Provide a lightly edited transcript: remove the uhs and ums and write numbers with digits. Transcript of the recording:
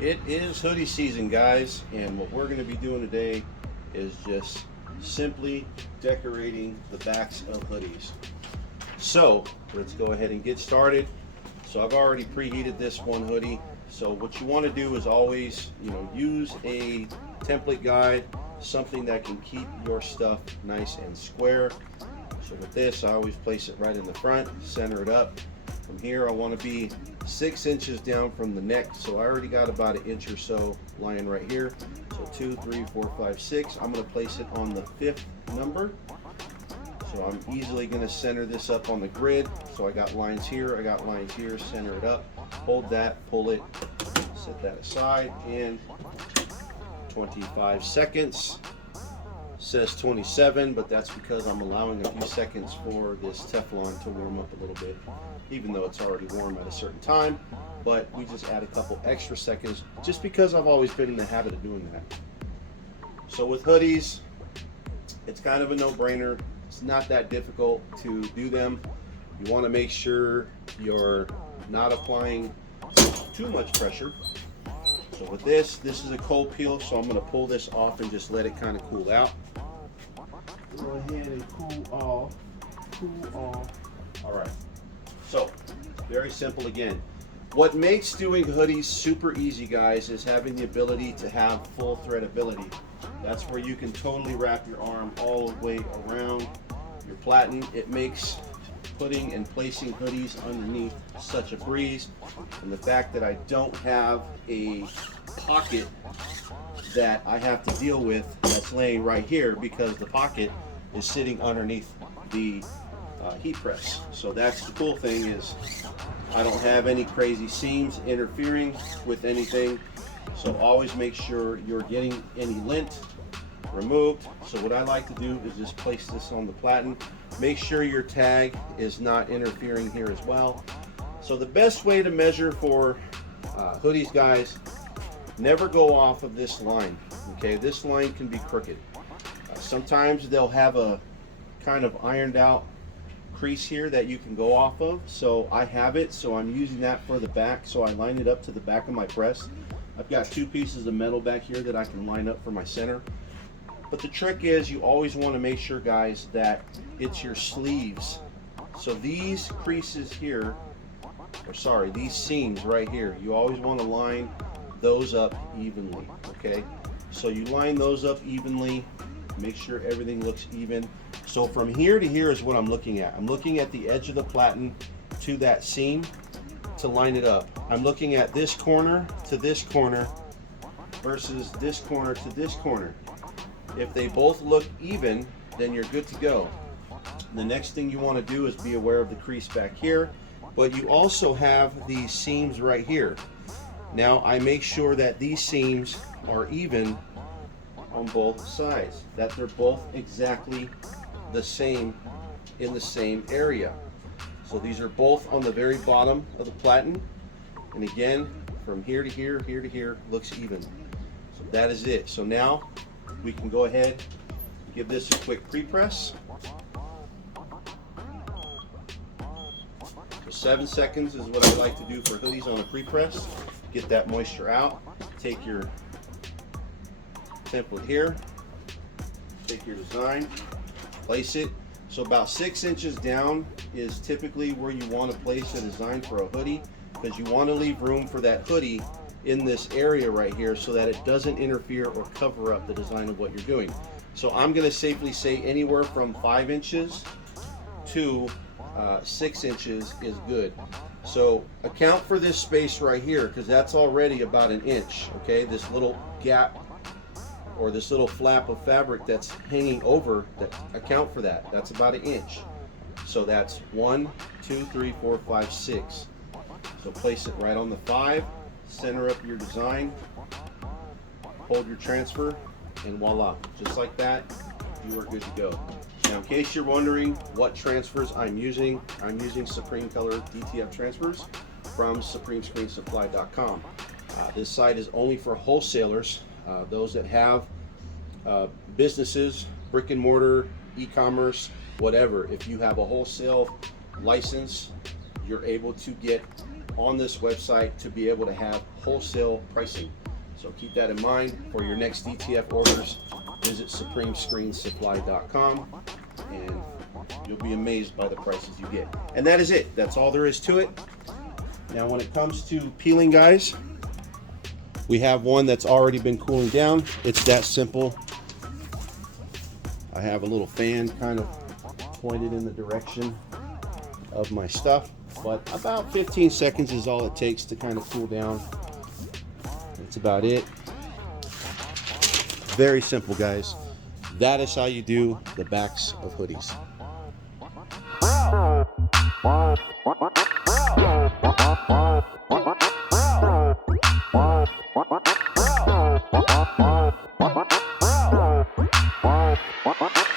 It is hoodie season, guys, and what we're going to be doing today is just simply decorating the backs of hoodies. So let's go ahead and get started. So I've already preheated this one hoodie. So what you want to do is always, use a template guide, something that can keep your stuff nice and square. So with this, I always place it right in the front, center it up. From here, I want to be 6 inches down from the neck, so I already got about an inch or so lying right here. So 2, 3, 4, 5, 6. I'm going to place it on the 5th number. So I'm easily going to center this up on the grid. So I got lines here, I got lines here, center it up, hold that, pull it, set that aside, and 25 seconds. Says 27, but that's because I'm allowing a few seconds for this Teflon to warm up a little bit, even though it's already warm at a certain time. But we just add a couple extra seconds just because I've always been in the habit of doing that. So with hoodies, it's kind of a no-brainer. It's not that difficult to do them. You want to make sure you're not applying too much pressure. So with this is a cold peel, so I'm going to pull this off and just let it kind of cool out. Go ahead and cool off. All right. So very simple again. What makes doing hoodies super easy, guys, is having the ability to have full threadability. That's where you can totally wrap your arm all the way around your platen. It makes putting and placing hoodies underneath such a breeze, and the fact that I don't have a pocket that I have to deal with that's laying right here because the pocket is sitting underneath the heat press. So that's the cool thing, is I don't have any crazy seams interfering with anything. So always make sure you're getting any lint removed. So what I like to do is just place this on the platen. Make sure your tag is not interfering here as well. So the best way to measure for hoodies, guys, never go off of this line. Okay, this line can be crooked. Sometimes they'll have a kind of ironed out crease here that you can go off of. So I have it, so I'm using that for the back. So I line it up to the back of my press. I've got 2 pieces of metal back here that I can line up for my center. But the trick is, you always want to make sure, guys, that it's your sleeves. So these creases here, or sorry, these seams right here, you always want to line those up evenly, okay? So you line those up evenly, make sure everything looks even. So from here to here is what I'm looking at. I'm looking at the edge of the platen to that seam to line it up. I'm looking at this corner to this corner versus this corner to this corner. If they both look even, then you're good to go. The next thing you want to do is be aware of the crease back here, but you also have these seams right here. Now I make sure that these seams are even on both sides, that they're both exactly the same in the same area. So these are both on the very bottom of the platen, and again, from here to here, here to here, looks even. So that is it. So now we can go ahead and give this a quick pre-press. So 7 seconds is what I like to do for hoodies on a pre-press. Get that moisture out. Take your template here, take your design, place it. So about 6 inches down is typically where you want to place a design for a hoodie, because you want to leave room for that hoodie in this area right here so that it doesn't interfere or cover up the design of what you're doing. So I'm going to safely say anywhere from 5 inches to 6 inches is good. So account for this space right here, because that's already about an inch. Okay, this little gap or this little flap of fabric that's hanging over, that, account for that. That's about an inch. So that's 1, 2, 3, 4, 5, 6. So place it right on the 5. Center up your design, hold your transfer, and voila, just like that, you are good to go. Now in case you're wondering what transfers I'm using Supreme Color DTF transfers from supremescreensupply.com. This site is only for wholesalers, those that have businesses, brick and mortar, e-commerce, whatever. If you have a wholesale license, you're able to get on this website to be able to have wholesale pricing. So keep that in mind for your next DTF orders. Visit supremescreensupply.com and you'll be amazed by the prices you get. And that is it. That's all there is to it. Now when it comes to peeling, guys, we have one that's already been cooling down. It's that simple. I have a little fan kind of pointed in the direction of my stuff, but about 15 seconds is all it takes to kind of cool down. That's about it. Very simple, guys. That is how you do the backs of hoodies. What?